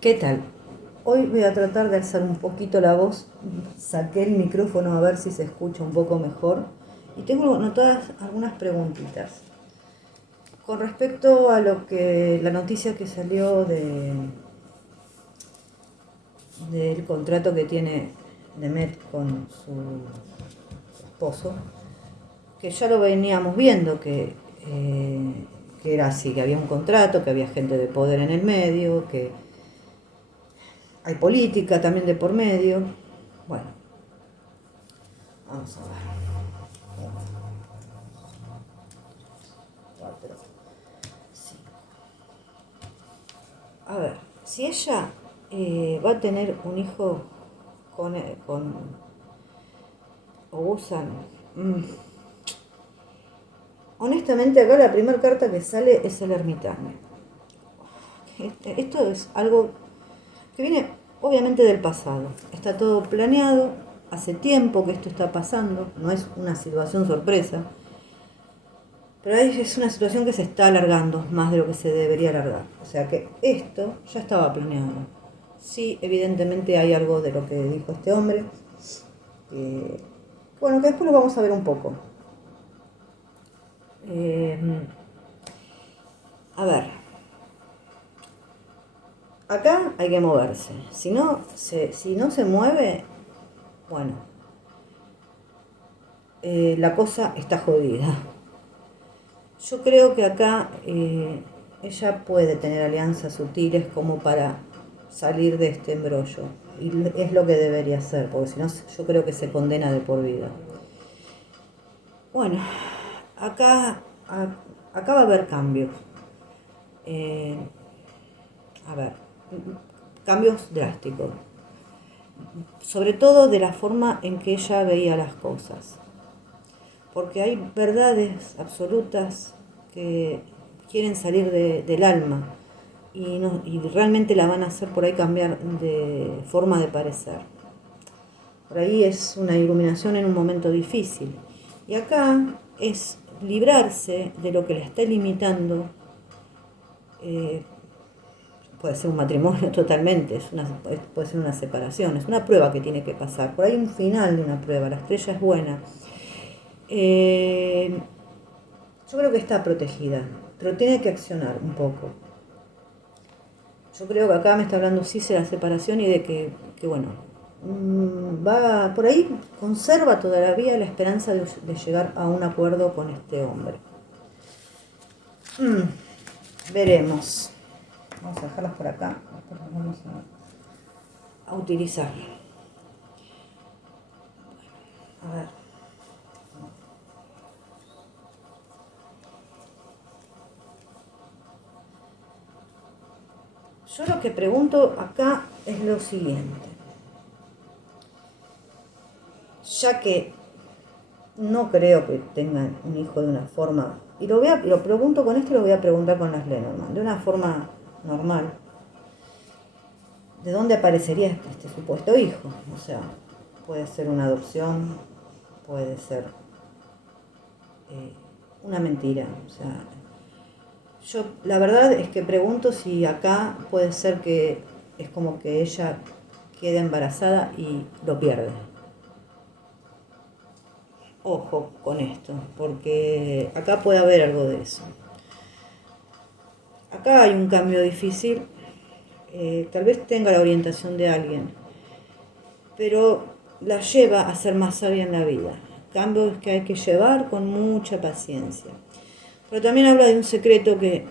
¿Qué tal? Hoy voy a tratar de alzar un poquito la voz. Saqué el micrófono a ver si se escucha un poco mejor. Y tengo anotadas algunas preguntitas. Con respecto a lo que la noticia que salió del contrato que tiene Demet con su esposo, que ya lo veníamos viendo que era así, que había un contrato, que había gente de poder en el medio, que hay política también de por medio. Bueno, vamos a ver. Cuatro, cinco. A ver, si ella va a tener un hijo con Ogusan, honestamente acá la primera carta que sale es el ermitaño. Esto es algo que viene obviamente del pasado. Está todo planeado, hace tiempo que esto está pasando, no es una situación sorpresa. Pero ahí es una situación que se está alargando más de lo que se debería alargar. O sea que esto ya estaba planeado. Sí, evidentemente hay algo de lo que dijo este hombre. Que, bueno, que después lo vamos a ver un poco. Eh, a ver, acá hay que moverse. Si no se mueve, bueno, la cosa está jodida. Yo creo que acá ella puede tener alianzas sutiles como para salir de este embrollo. Y es lo que debería hacer, porque si no, yo creo que se condena de por vida. Bueno, acá, acá va a haber cambios. Eh, a ver, cambios drásticos. Sobre todo de la forma en que ella veía las cosas. Porque hay verdades absolutas que quieren salir del alma y realmente la van a hacer por ahí cambiar de forma de parecer. Por ahí es una iluminación en un momento difícil. Y acá es librarse de lo que la está limitando. eh, Puede ser un matrimonio totalmente, puede ser una separación, es una prueba que tiene que pasar. Por ahí un final de una prueba, la estrella es buena. Eh, yo creo que está protegida, pero tiene que accionar un poco. Yo creo que acá me está hablando sí de la separación y de que bueno, va por ahí, conserva todavía la esperanza de llegar a un acuerdo con este hombre. Veremos. Vamos a dejarlas por acá, después las vamos a utilizar. A ver. Yo lo que pregunto acá es lo siguiente. Ya que no creo que tengan un hijo de una forma, y lo pregunto con esto y lo voy a preguntar con las Lenormand, de una forma normal, ¿de dónde aparecería este supuesto hijo? O sea, puede ser una adopción, puede ser eh, una mentira. O sea, yo la verdad es que pregunto si acá puede ser que es como que ella queda embarazada y lo pierde. Ojo con esto, porque acá puede haber algo de eso. Acá hay un cambio difícil, tal vez tenga la orientación de alguien, pero la lleva a ser más sabia en la vida. Cambios que hay que llevar con mucha paciencia. Pero también habla de un secreto que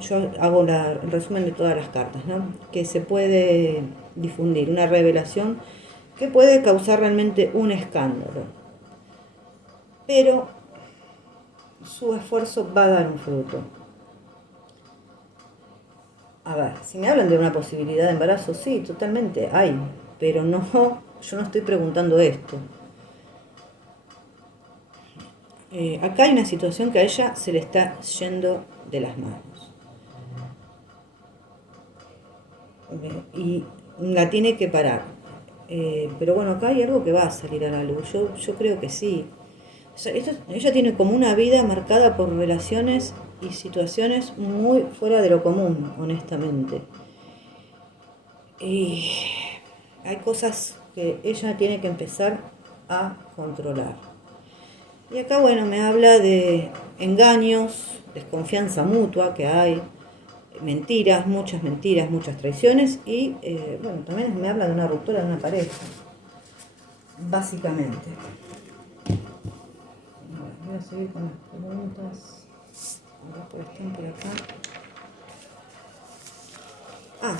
yo hago el resumen de todas las cartas, ¿no? Que se puede difundir, una revelación que puede causar realmente un escándalo. Pero su esfuerzo va a dar un fruto. A ver, si me hablan de una posibilidad de embarazo, sí, totalmente, hay. Pero no, yo no estoy preguntando esto. Acá hay una situación que a ella se le está yendo de las manos. Y la tiene que parar. Pero bueno, acá hay algo que va a salir a la luz. Yo creo que sí. O sea, ella tiene como una vida marcada por relaciones y situaciones muy fuera de lo común, honestamente. Y hay cosas que ella tiene que empezar a controlar. Y acá, bueno, me habla de engaños, desconfianza mutua que hay, mentiras, muchas traiciones y, bueno, también me habla de una ruptura de una pareja, básicamente. Voy a seguir con las preguntas. A ver, pues están por acá. Ah,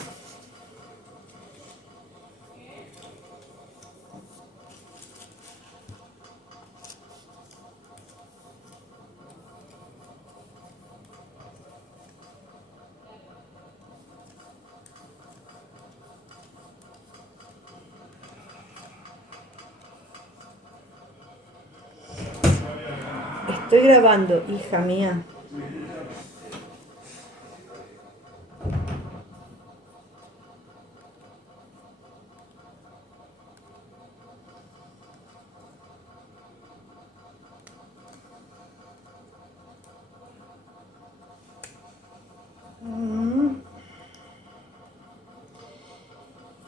estoy grabando, hija mía.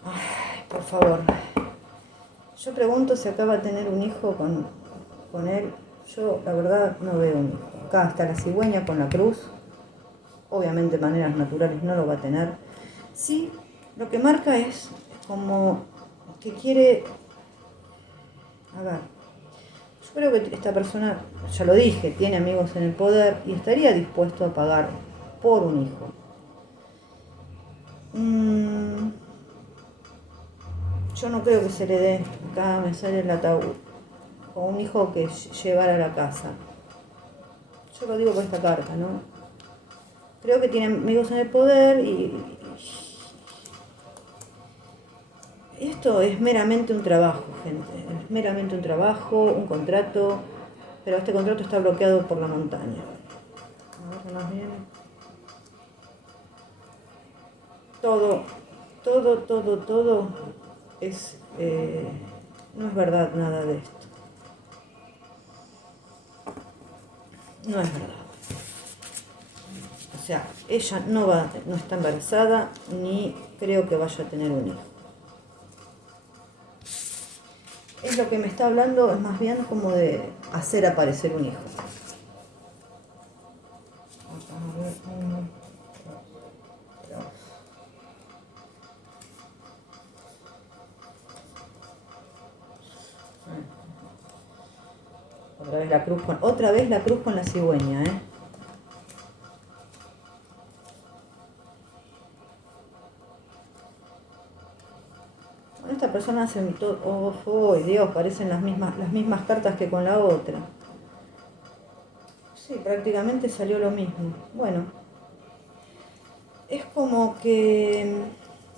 Ay, por favor. Yo pregunto si acaba de tener un hijo con él. Yo, la verdad, no veo un hijo. Acá está la cigüeña con la cruz. Obviamente, de maneras naturales no lo va a tener. Sí, lo que marca es como que quiere. A ver, yo creo que esta persona, ya lo dije, tiene amigos en el poder y estaría dispuesto a pagar por un hijo. Yo no creo que se le dé, acá me sale el ataúd, o un hijo que llevar a la casa. Yo lo digo por esta carta, ¿no? Creo que tiene amigos en el poder y esto es meramente un trabajo, gente. Es meramente un trabajo, un contrato, pero este contrato está bloqueado por la montaña. A ver qué más viene. Todo es... no es verdad nada de esto. No es verdad. O sea, ella no está embarazada ni creo que vaya a tener un hijo. Es lo que me está hablando, es más bien como de hacer aparecer un hijo. A ver, uno, dos. Otra vez la cruz con la cigüeña, ¿eh? Esta persona hace todo, oh, Dios, parecen las mismas cartas que con la otra. Sí, prácticamente salió lo mismo. Bueno, es como que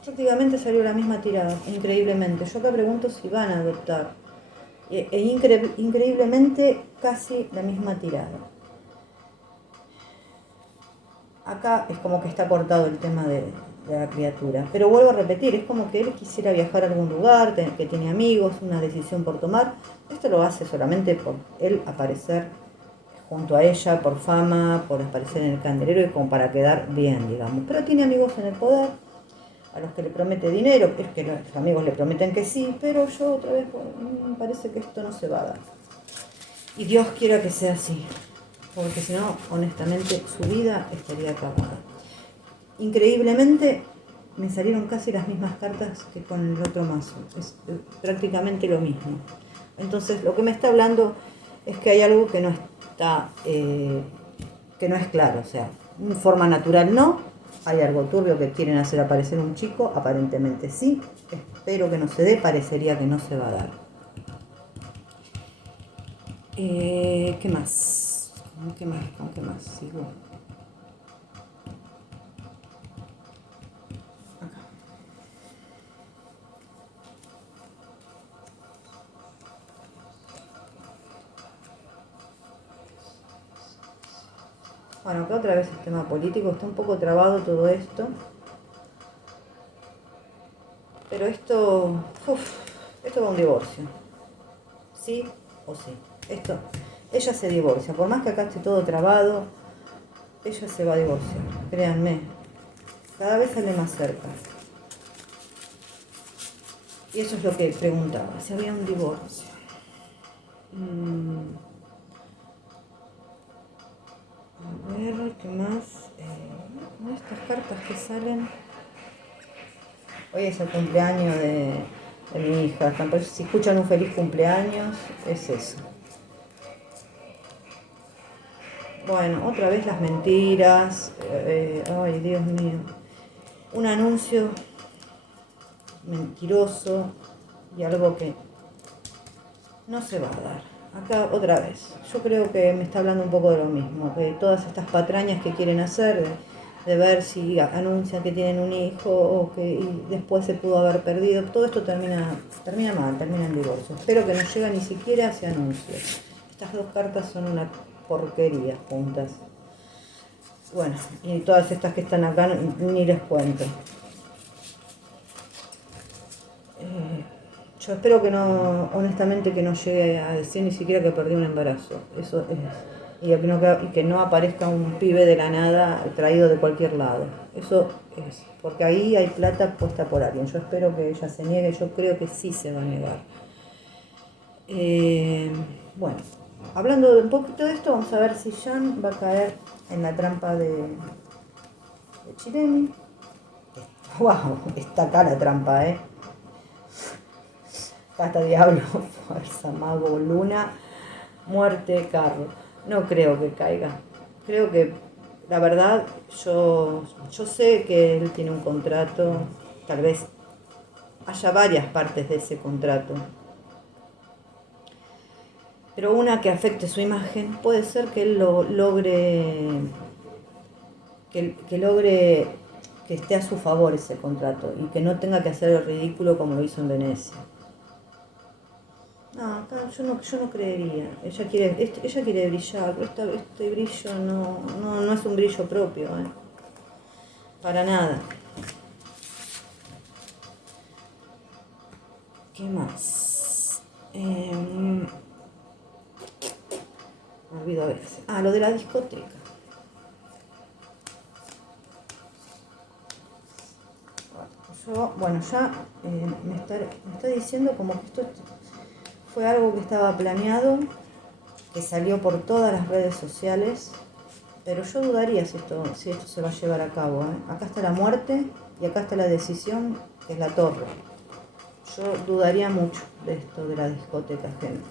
prácticamente salió la misma tirada, increíblemente. Yo acá pregunto si van a adoptar. Increíblemente casi la misma tirada. Acá es como que está cortado el tema de la criatura. Pero vuelvo a repetir, es como que él quisiera viajar a algún lugar, que tiene amigos, una decisión por tomar. Esto lo hace solamente por él aparecer junto a ella, por fama, por aparecer en el candelero y como para quedar bien, digamos. Pero tiene amigos en el poder, a los que le promete dinero, es que los amigos le prometen que sí, pero yo otra vez me parece que esto no se va a dar. Y Dios quiera que sea así, porque si no, honestamente, su vida estaría acabada. Increíblemente, me salieron casi las mismas cartas que con el otro mazo. Es prácticamente lo mismo. Entonces, lo que me está hablando es que hay algo que no está, que no es claro. O sea, en forma natural no. Hay algo turbio que quieren hacer aparecer un chico. Aparentemente sí. Espero que no se dé. Parecería que no se va a dar. ¿Qué más? ¿Qué más? Sigo. Bueno, acá otra vez el tema político, está un poco trabado todo esto. Pero esto va a un divorcio. Sí o sí. Ella se divorcia. Por más que acá esté todo trabado, ella se va a divorciar. Créanme. Cada vez sale más cerca. Y eso es lo que preguntaba, si había un divorcio. A ver, ¿qué más? Estas cartas que salen. Hoy es el cumpleaños de mi hija. Si escuchan un feliz cumpleaños, es eso. Bueno, otra vez las mentiras. Ay, Dios mío. Un anuncio mentiroso y algo que no se va a dar. Acá otra vez. Yo creo que me está hablando un poco de lo mismo, de todas estas patrañas que quieren hacer, de ver si anuncian que tienen un hijo o que y después se pudo haber perdido. Todo esto termina mal, termina en divorcio. Espero que no llegue ni siquiera a ese anuncio. Estas dos cartas son una porquería juntas. Bueno, y todas estas que están acá ni les cuento. Yo espero que no, honestamente, que no llegue a decir ni siquiera que perdí un embarazo. Eso es. Y que no aparezca un pibe de la nada traído de cualquier lado. Eso es. Porque ahí hay plata puesta por alguien. Yo espero que ella se niegue. Yo creo que sí se va a negar. Bueno, hablando de un poquito de esto, vamos a ver si Jan va a caer en la trampa de Chiremi. ¡Wow! Está acá la trampa, ¿eh? Pata Diablo, Fuerza, Mago, Luna, Muerte, Carro. No creo que caiga. Creo que, la verdad, yo sé que él tiene un contrato, tal vez haya varias partes de ese contrato. Pero una que afecte su imagen, puede ser que él logre que esté a su favor ese contrato y que no tenga que hacer el ridículo como lo hizo en Venecia. No, yo no creería. Ella quiere brillar, pero este brillo no es un brillo propio, para nada. ¿Qué más? Me olvido a veces. Lo de la discoteca. Bueno, ya me está diciendo como que esto fue algo que estaba planeado, que salió por todas las redes sociales, pero yo dudaría si esto se va a llevar a cabo. Acá está la muerte y acá está la decisión, que es la torre. Yo dudaría mucho de esto de la discoteca, gente.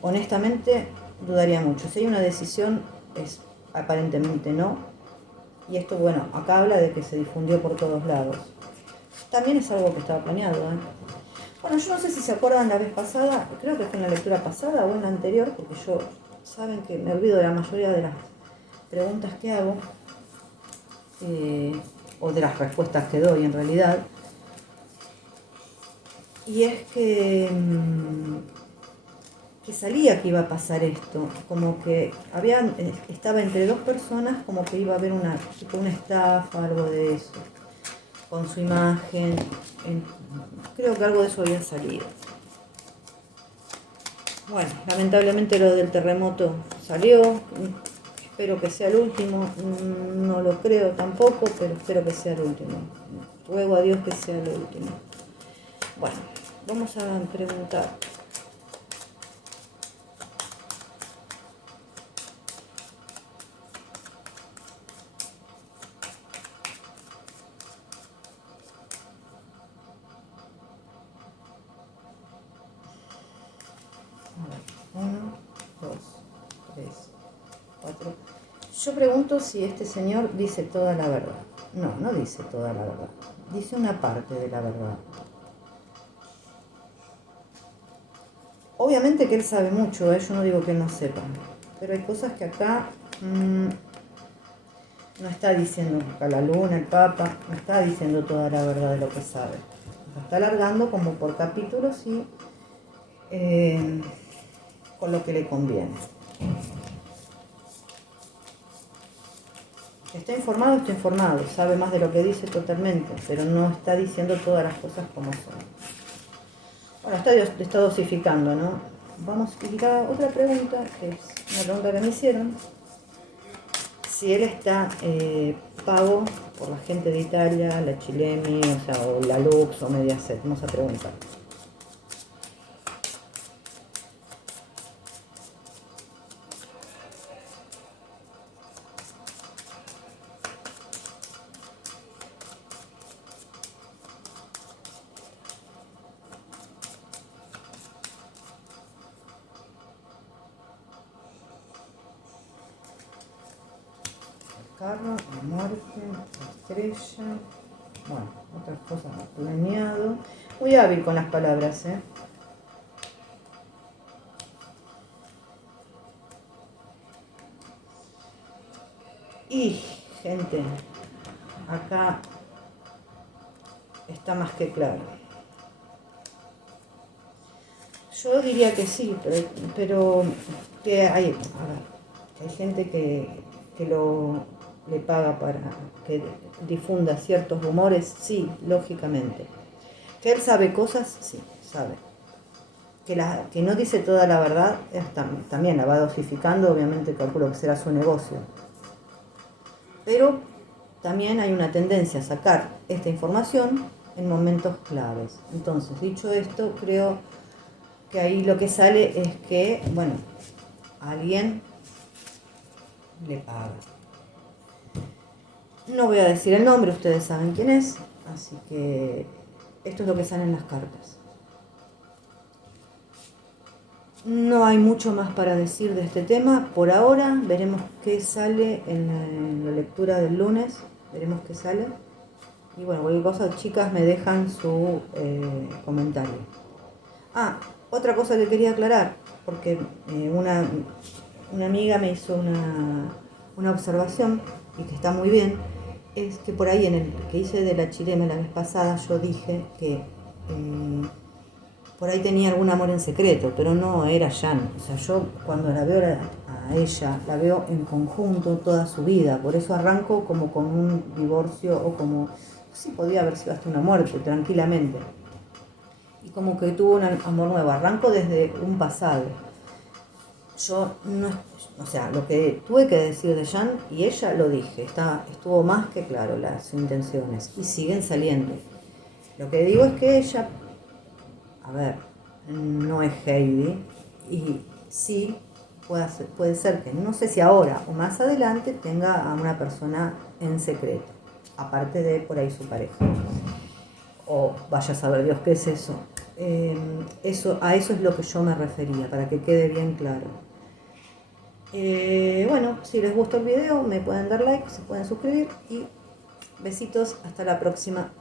Honestamente, dudaría mucho. Si hay una decisión, es aparentemente no. Y esto, bueno, acá habla de que se difundió por todos lados. También es algo que estaba planeado, Bueno, yo no sé si se acuerdan la vez pasada, creo que fue en la lectura pasada o en la anterior, porque saben que me olvido de la mayoría de las preguntas que hago, o de las respuestas que doy en realidad. Y es que salía que iba a pasar esto, como que estaba entre dos personas, como que iba a haber una estafa, algo de eso, con su imagen. Creo que algo de eso había salido. Bueno, lamentablemente lo del terremoto salió. Espero que sea el último. No lo creo tampoco, pero espero que sea el último. Ruego a Dios que sea el último. Bueno, vamos a preguntar. Uno, dos, tres, cuatro. Yo pregunto si este señor dice toda la verdad. No dice toda la verdad. Dice una parte de la verdad. Obviamente que él sabe mucho, yo no digo que él no sepa. Pero hay cosas que acá no está diciendo. Acá la luna, el papa, no está diciendo toda la verdad de lo que sabe. Lo está alargando como por capítulos y con lo que le conviene. Está informado, sabe más de lo que dice totalmente, pero no está diciendo todas las cosas como son. Bueno, está dosificando, ¿no? Vamos a ir a otra pregunta, que es una pregunta que me hicieron. Si él está pago por la gente de Italia, la Chilemi, o sea, o la Lux o Mediaset. Vamos a preguntar. Carro, la muerte, la estrella. Bueno, otras cosas planeado. Muy hábil con las palabras, ¿eh? Y, gente, acá está más que claro. Yo diría que sí, pero que hay gente que le paga para que difunda ciertos rumores, sí, lógicamente. Que él sabe cosas, sí, sabe. Que no dice toda la verdad, también la va dosificando, obviamente calculo que será su negocio. Pero también hay una tendencia a sacar esta información en momentos claves. Entonces, dicho esto, creo que ahí lo que sale es que, bueno, alguien le paga. No voy a decir el nombre, ustedes saben quién es, así que esto es lo que sale en las cartas. No hay mucho más para decir de este tema por ahora. Veremos qué sale en la lectura del lunes. Veremos qué sale. Y bueno, cualquier cosa, chicas, me dejan su comentario. Ah, otra cosa que quería aclarar, porque una amiga me hizo una observación y que está muy bien, es que por ahí en el que hice de la chilena la vez pasada yo dije que por ahí tenía algún amor en secreto, pero no era Jan. O sea, yo cuando la veo a ella, la veo en conjunto toda su vida, por eso arranco como con un divorcio o como, sí, podía haber sido hasta una muerte, tranquilamente. Y como que tuvo un amor nuevo, arranco desde un pasado. Yo no, o sea, lo que tuve que decir de Jan y ella lo dije, estuvo más que claro las intenciones y siguen saliendo. Lo que digo es que ella, a ver, no es Heidi y sí puede ser que no sé si ahora o más adelante tenga a una persona en secreto, aparte de por ahí su pareja. O vaya a saber Dios qué es eso. A eso es lo que yo me refería, para que quede bien claro. Bueno, si les gustó el video me pueden dar like, se pueden suscribir y besitos, hasta la próxima.